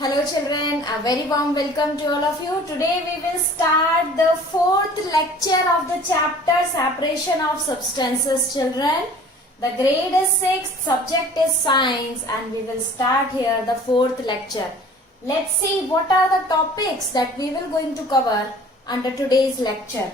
Hello children, a very warm welcome to all of you. Today we will start the fourth lecture of the chapter Separation of Substances, children. The grade is 6th, subject is science, and we will start here the fourth lecture. Let's see what are the topics that we will going to cover under today's lecture.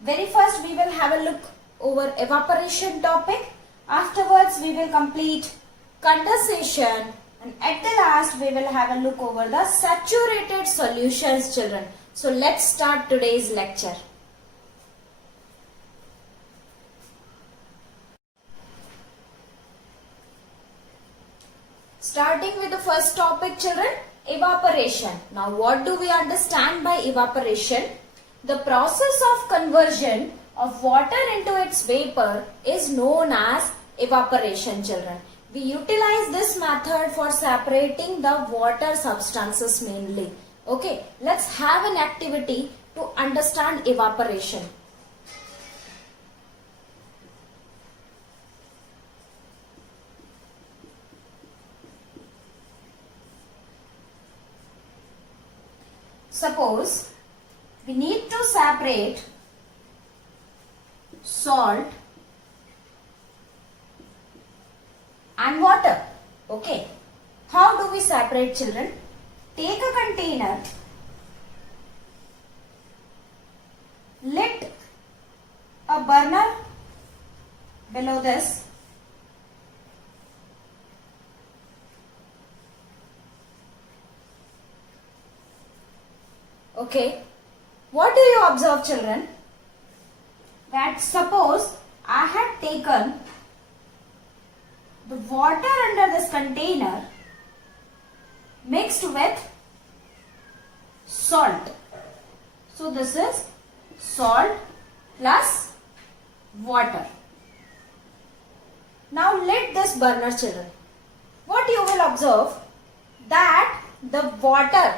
Very first we will have a look over evaporation topic. Afterwards we will complete condensation. And at the last, we will have a look over the saturated solutions, children. So, let's start today's lecture. Starting with the first topic, children, evaporation. Now, what do we understand by evaporation? The process of conversion of water into its vapor is known as evaporation, children. We utilize this method for separating the water substances mainly. Okay, let's have an activity to understand evaporation. Suppose we need to separate salt and water. Okay. How do we separate, children? Take a container, lit a burner below this, okay. What do you observe, children? That suppose I had taken the water under this container mixed with salt. So this is salt plus water. Now lit this burner, children. What you will observe that the water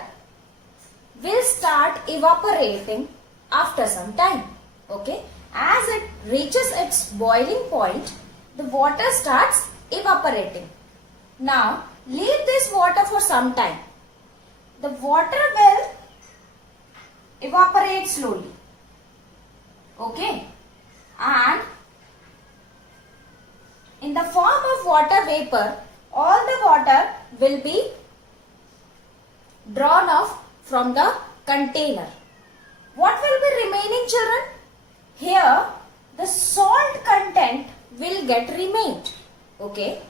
will start evaporating after some time. Okay. As it reaches its boiling point, the water starts evaporating. Now, leave this water for some time. The water will evaporate slowly. Okay. And in the form of water vapor, all the water will be drawn off from the container. What will be remaining, children? Here, the salt content will get remained. Okay,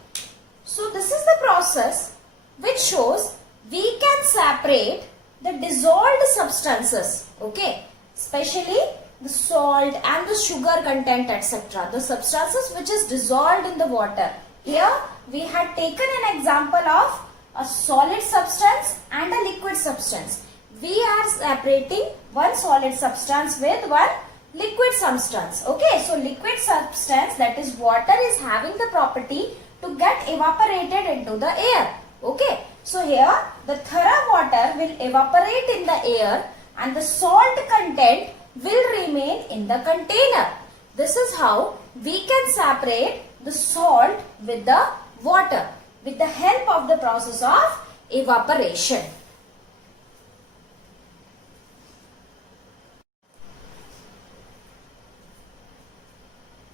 so this is the process which shows we can separate the dissolved substances, okay, especially the salt and the sugar content, etc. The substances which is dissolved in the water. Here we had taken an example of a solid substance and a liquid substance. We are separating one solid substance with one liquid substance. Okay, so liquid substance, that is water, is having the property to get evaporated into the air. Okay, so here the thorough water will evaporate in the air and the salt content will remain in the container. This is how we can separate the salt with the water with the help of the process of evaporation.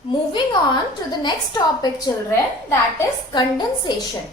Moving on to the next topic, children, that is condensation.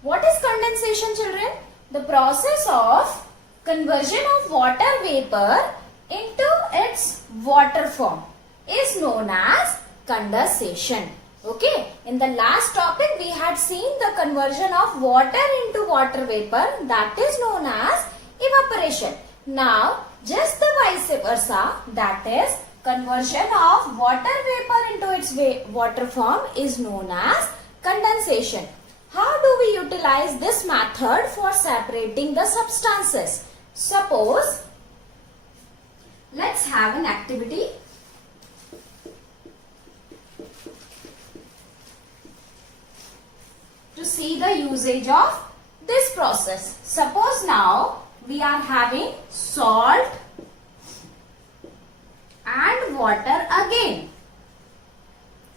What is condensation, children? The process of conversion of water vapor into its water form is known as condensation. Okay, in the last topic we had seen the conversion of water into water vapor, that is known as evaporation. Now, just the vice versa, that is conversion of water vapor into its water form is known as condensation. How do we utilize this method for separating the substances? Suppose, let's have an activity. To see the usage of this process. Suppose now we are having salt and water again.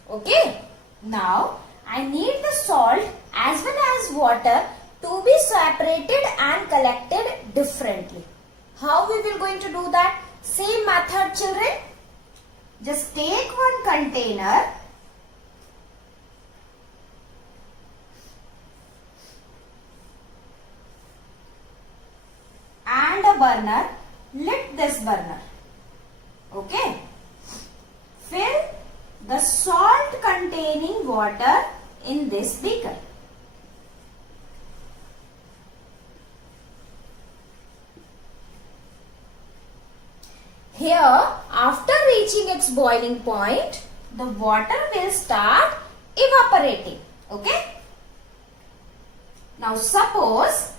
Okay. Now I need the salt as well as water to be separated and collected differently. How we will going to do that? Same method, children. Just take one container and a burner. Lit this burner. Okay. Fill the salt containing water in this beaker. Here, after reaching its boiling point, the water will start evaporating. Okay. Now suppose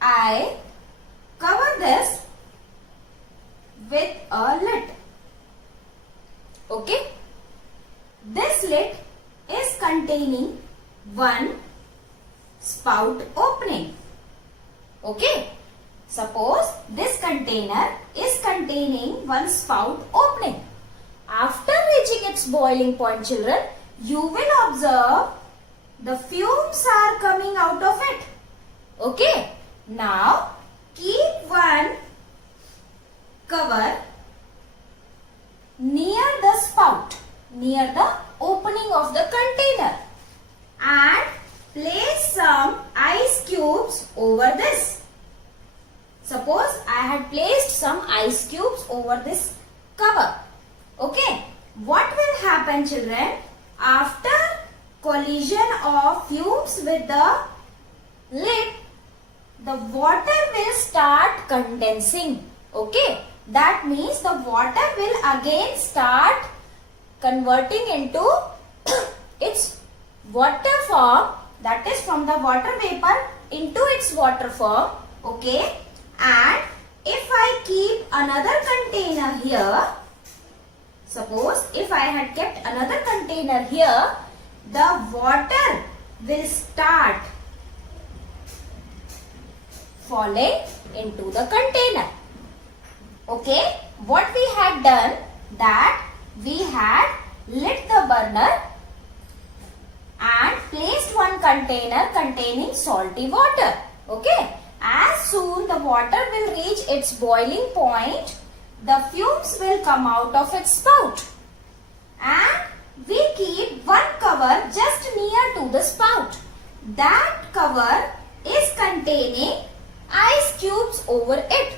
I cover this with a lid. Okay. This lid is containing one spout opening. Okay. Suppose this container is containing one spout opening. After reaching its boiling point, children, you will observe the fumes are coming out of it. Okay. Now, keep one cover near the spout, near the opening of the container, and place some ice cubes over this. Suppose I had placed some ice cubes over this cover. Okay. What will happen, children? After collision of fumes with the lid, the water will start condensing. Okay. That means the water will again start converting into its water form, that is from the water vapor into its water form. Okay. And if I keep another container here, suppose if I had kept another container here, the water will start falling into the container. Okay, what we had done, that we had lit the burner and placed one container containing salty water. Okay. As soon the water will reach its boiling point, the fumes will come out of its spout. And we keep one cover just near to the spout. That cover is containing ice cubes over it.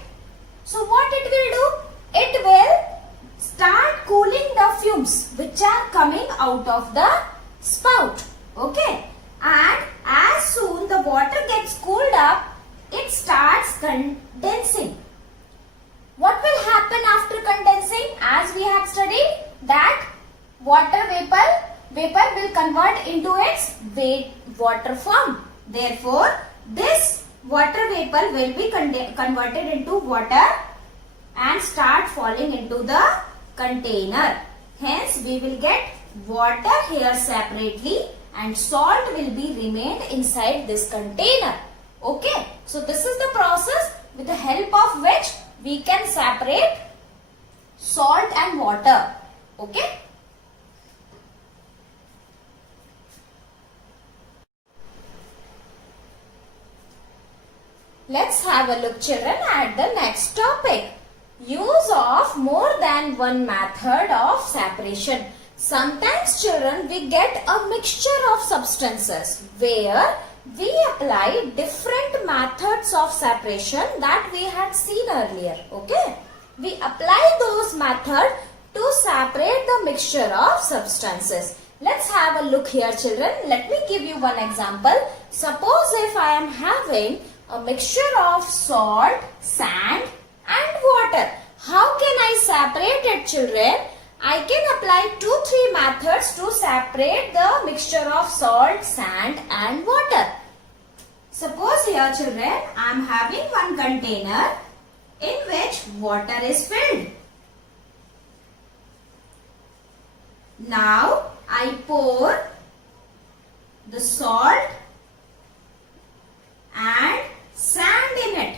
So what it will do? It will start cooling the fumes which are coming out of the spout. Okay. And as soon the water gets cooled up, it starts condensing. What will happen after condensing? As we have studied, that water vapor will convert into its water form. Therefore, this water vapor will be converted into water and start falling into the container. Hence, we will get water here separately and salt will be remained inside this container. Okay, so this is the process with the help of which we can separate salt and water. Okay. Let's have a look, children, at the next topic. Use of more than one method of separation. Sometimes, children, we get a mixture of substances where we apply different methods of separation that we had seen earlier. Okay. We apply those methods to separate the mixture of substances. Let's have a look here, children. Let me give you one example. Suppose if I am having a mixture of salt, sand and water. How can I separate it, children? I can apply 2-3 methods to separate the mixture of salt, sand and water. Suppose here, children, I am having one container in which water is filled. Now I pour the salt and sand in it.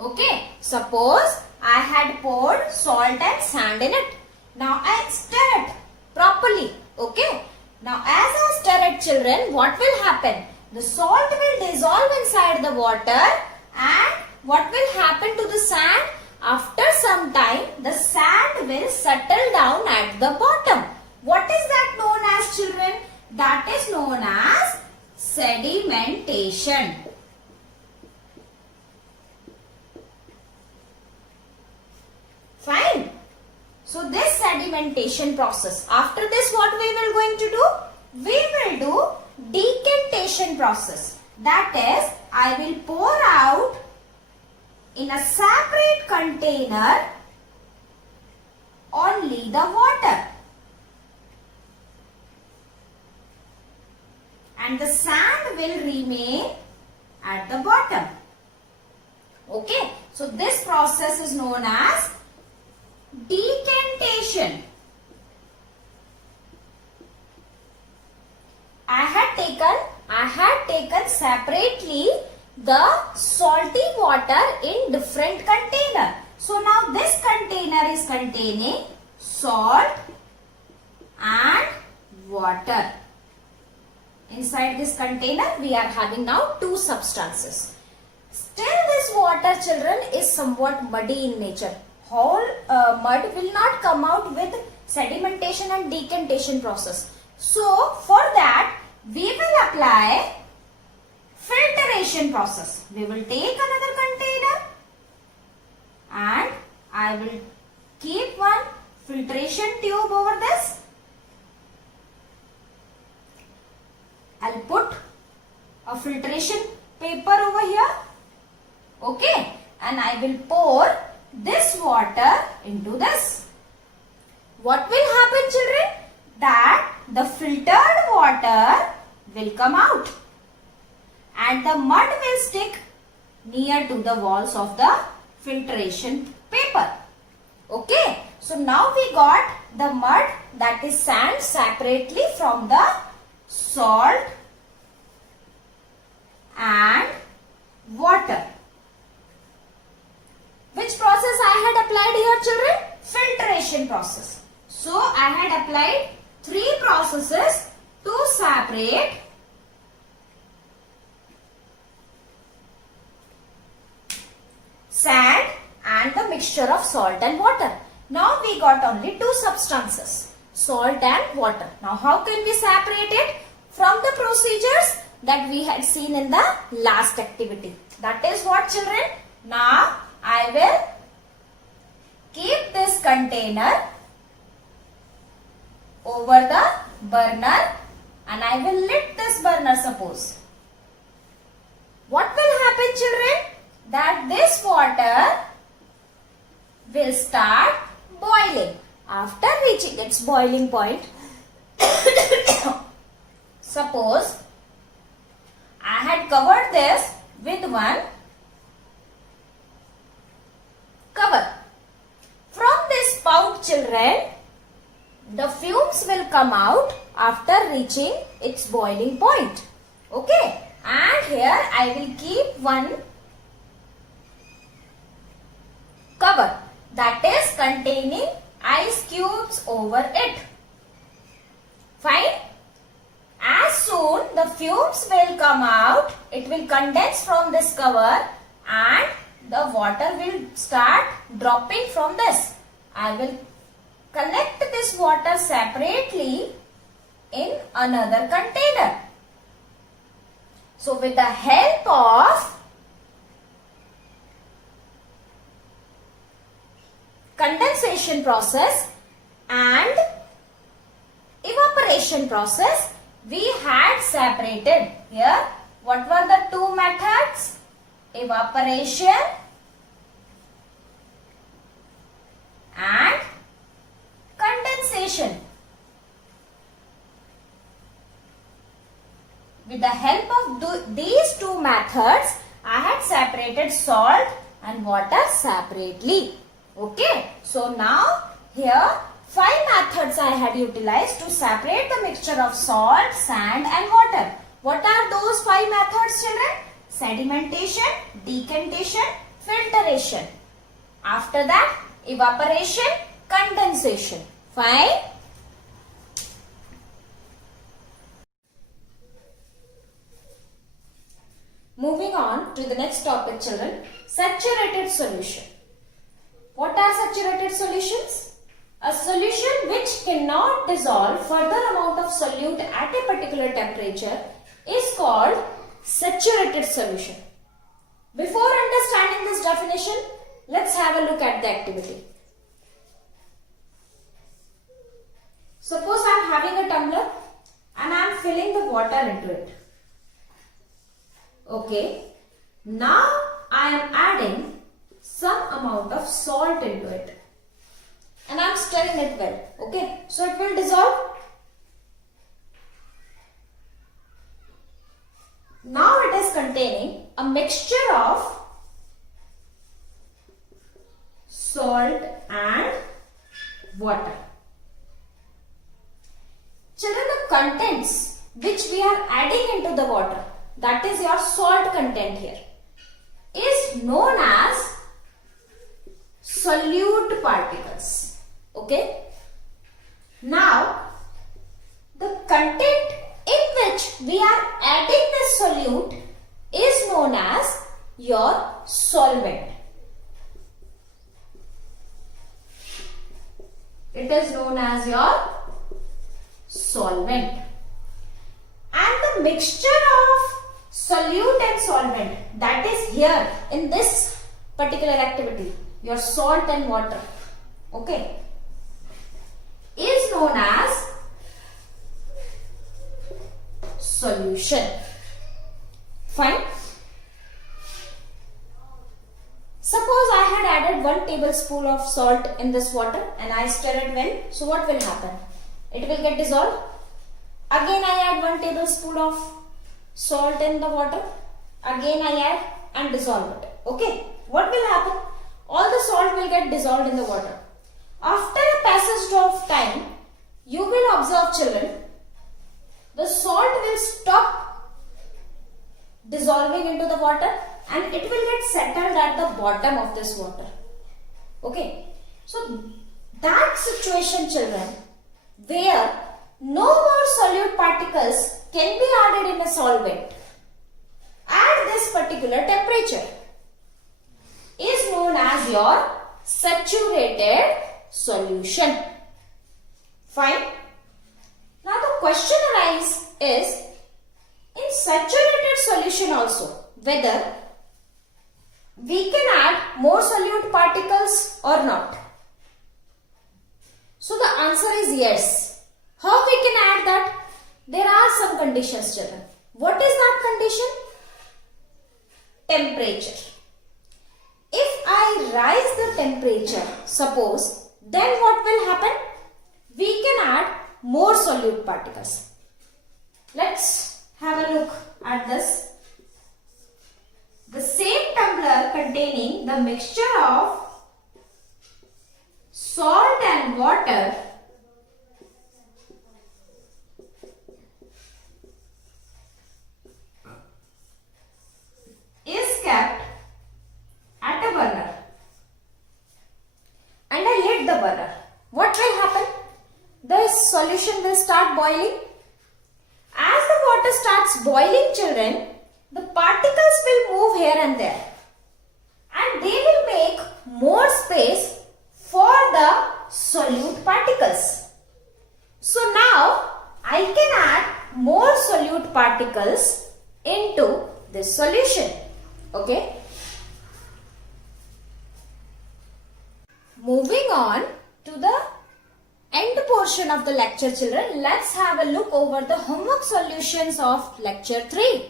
Okay, suppose I had poured salt and sand in it. Now I stir it properly. Okay, now as I stir it, children, what will happen? the salt will dissolve inside the water, and what will happen to the sand? After some time, the sand will settle down at the bottom. What is that known as, children? That is known as sedimentation. Fine. So this sedimentation process. After this, what we will going to do? We will do decantation process. That is, I will pour out in a separate container only the water, and the sand will remain at the bottom. Okay, so this process is known as decantation. I had taken separately the salty water in different container. So now this container is containing salt and water. Inside this container we are having now two substances. Still this water, children, is somewhat muddy in nature. Whole mud will not come out with sedimentation and decantation process. So for that we will apply filtration process. We will take another container and I will keep one filtration tube over this. I'll put a filtration paper over here. Okay, and I will pour this water into this. What will happen, children? That the filtered water will come out and the mud will stick near to the walls of the filtration paper. Okay, so now we got the mud, that is sand, separately from the salt and water. Which process I had applied here, children? Filtration process. So I had applied three processes to separate sand and the mixture of salt and water. Now we got only two substances, salt and water. Now how can we separate it from the procedures that we had seen in the last activity? That is what, children? Now I will keep this container over the burner and I will lit this burner, suppose. What will happen, children? That this water will start boiling. After reaching its boiling point, suppose I had covered this with one cover. From this spout, children, the fumes will come out after reaching its boiling point. Okay, and here I will keep one cover that is containing ice cubes over it. Fine. As soon the fumes will come out, it will condense from this cover and the water will start dropping from this. I will collect this water separately in another container. So with the help of condensation process and evaporation process, we had separated here. What were the two methods? Evaporation and condensation. With the help of these two methods, I had separated salt and water separately. Okay, so now here 5 methods I had utilized to separate the mixture of salt, sand and water. What are those 5 methods, children? Sedimentation, decantation, filtration. After that, evaporation, condensation. Fine. Moving on to the next topic, children. Saturated solution. What are saturated solutions? A solution which cannot dissolve further amount of solute at a particular temperature is called saturated solution. Before understanding this definition, let's have a look at the activity. Suppose I am having a tumbler and I am filling the water into it. Okay. Now I am adding some amount of salt into it. And I am stirring it well. Okay. So it will dissolve. Now it is containing a mixture of salt and water. Children, the contents which we are adding into the water, that is your salt content here, is known as solute particles. Okay. Now, the content in which we are adding the solute is known as your solvent. It is known as your solvent. And the mixture of solute and solvent, that is here in this particular activity, your salt and water, okay, is known as solution. Fine. Suppose I had added 1 tablespoon of salt in this water and I stir it well. So what will happen? It will get dissolved. Again I add 1 tablespoon of salt in the water. Again I add and dissolve it. Okay. What will happen? All the salt will get dissolved in the water. After a passage of time, you will observe, children, the salt will stop dissolving into the water and it will get settled at the bottom of this water. Okay. So that situation, children, where no more solute particles can be added in a solvent at this particular temperature is known as your saturated solution. Fine. Now the question arises is, in saturated solution also, whether we can add more solute particles or not. So the answer is yes. How we can add that? There are some conditions, children. What is that condition? Temperature. If I rise the temperature, suppose, then what will happen? We can add more solute particles. Let's have a look at this. The same tumbler containing the mixture of salt and water is kept at a burner and I lit the burner. What will happen? The solution will start boiling. As the water starts boiling, children, the particles will move here and there and they will make more space for the solute particles. So now I can add more solute particles into this solution. Okay. Moving on to the end portion of the lecture, children, let's have a look over the homework solutions of lecture 3.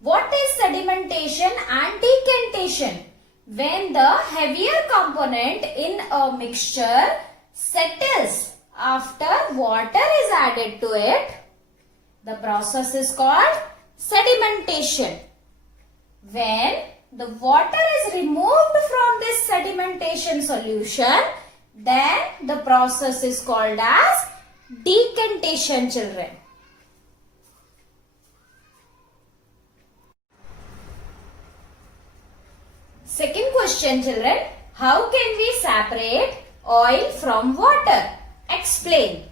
What is sedimentation and decantation? When the heavier component in a mixture settles after water is added to it, the process is called sedimentation. When the water is removed from this sedimentation solution, then the process is called as decantation, children. Second question, children. How can we separate oil from water? Explain.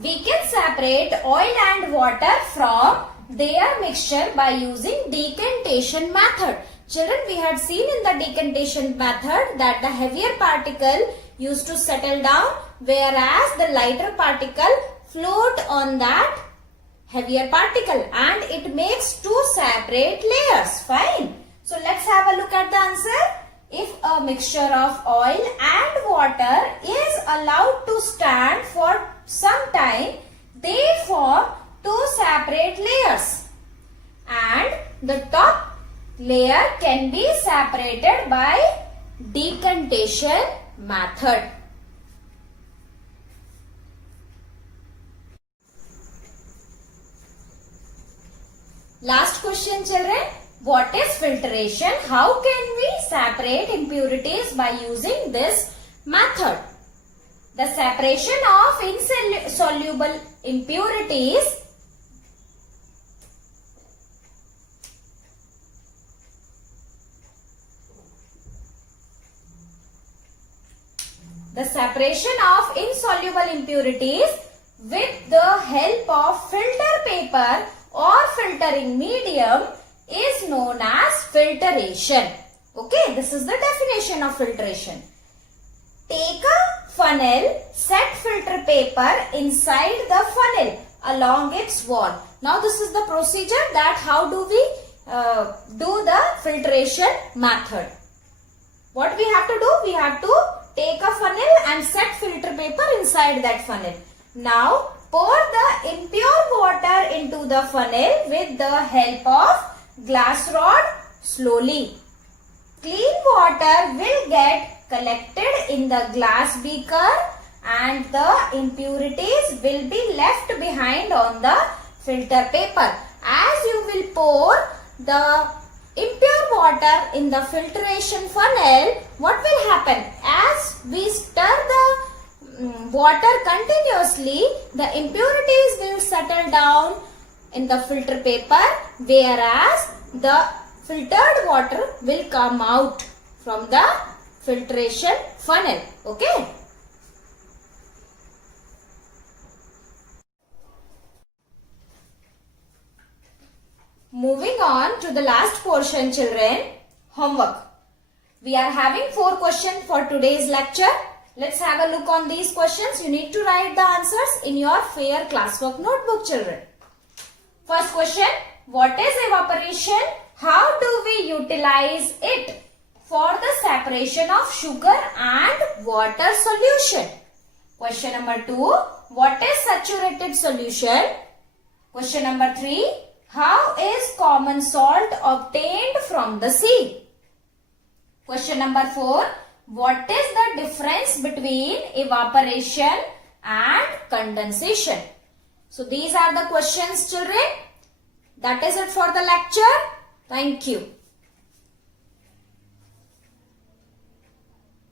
We can separate oil and water from their mixture by using decantation method. Children, we had seen in the decantation method that the heavier particle used to settle down, whereas the lighter particle float on that heavier particle, and it makes two separate layers. Fine. So let's have a look at the answer. If a mixture of oil and water is allowed to stand for some time, they form two separate layers, and the top layer can be separated by decantation method. Last question, children. What is filtration? How can we separate impurities by using this method? The separation of insoluble impurities with the help of filter paper or filtering medium is known as filtration. Okay, this is the definition of filtration. Take a funnel, set filter paper inside the funnel along its wall. Now this is the procedure that how do we do the filtration method. What we have to do? We have to take a funnel and set filter paper inside that funnel. Now pour the impure water into the funnel with the help of glass rod slowly. Clean water will get collected in the glass beaker and the impurities will be left behind on the filter paper. As you will pour the impure water in the filtration funnel, what will happen? As we stir the water continuously, the impurities will settle down in the filter paper, whereas the filtered water will come out from the filtration funnel. Okay. Moving on to the last portion, children, homework. We are having 4 questions for today's lecture. Let's have a look on these questions. You need to write the answers in your fair classwork notebook, children. First question, what is evaporation? How do we utilize it for the separation of sugar and water solution? Question number 2, what is saturated solution? Question number 3, how is common salt obtained from the sea? Question number 4, what is the difference between evaporation and condensation? So these are the questions, children. That is it for the lecture. Thank you.